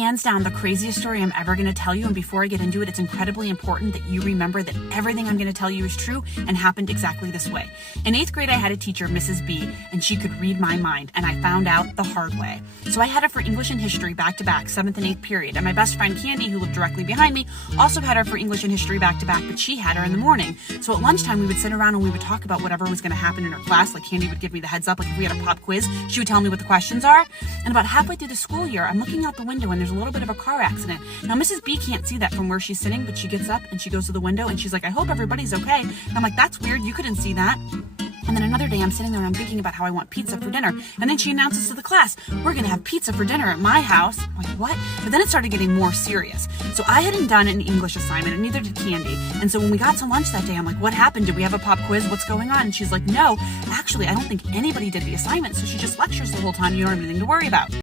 hands down the craziest story I'm ever going to tell you. And before I get into it, it's incredibly important that you remember that everything I'm going to tell you is true and happened exactly this way. In 8th grade, I had a teacher, Mrs. B, and she could read my mind, and I found out the hard way. So I had her for English and history back to back, 7th and 8th period. And my best friend Candy, who lived directly behind me, also had her for English and history back to back, but she had her in the morning. So at lunchtime, we would sit around and we would talk about whatever was going to happen in her class. Like Candy would give me the heads up, like if we had a pop quiz, she would tell me what the questions are. And about halfway through the school year, I'm looking out the window and there's a little bit of a car accident. Now, Mrs. B can't see that from where she's sitting, but she gets up and she goes to the window and she's like, I hope everybody's okay. And I'm like, that's weird. You couldn't see that. And then another day I'm sitting there and I'm thinking about how I want pizza for dinner. And then she announces to the class, we're going to have pizza for dinner at my house. I'm like, what? But then it started getting more serious. So I hadn't done an English assignment and neither did Candy. And so when we got to lunch that day, I'm like, what happened? Did we have a pop quiz? What's going on? And she's like, no, actually, I don't think anybody did the assignment. So she just lectures the whole time. You don't have anything to worry about.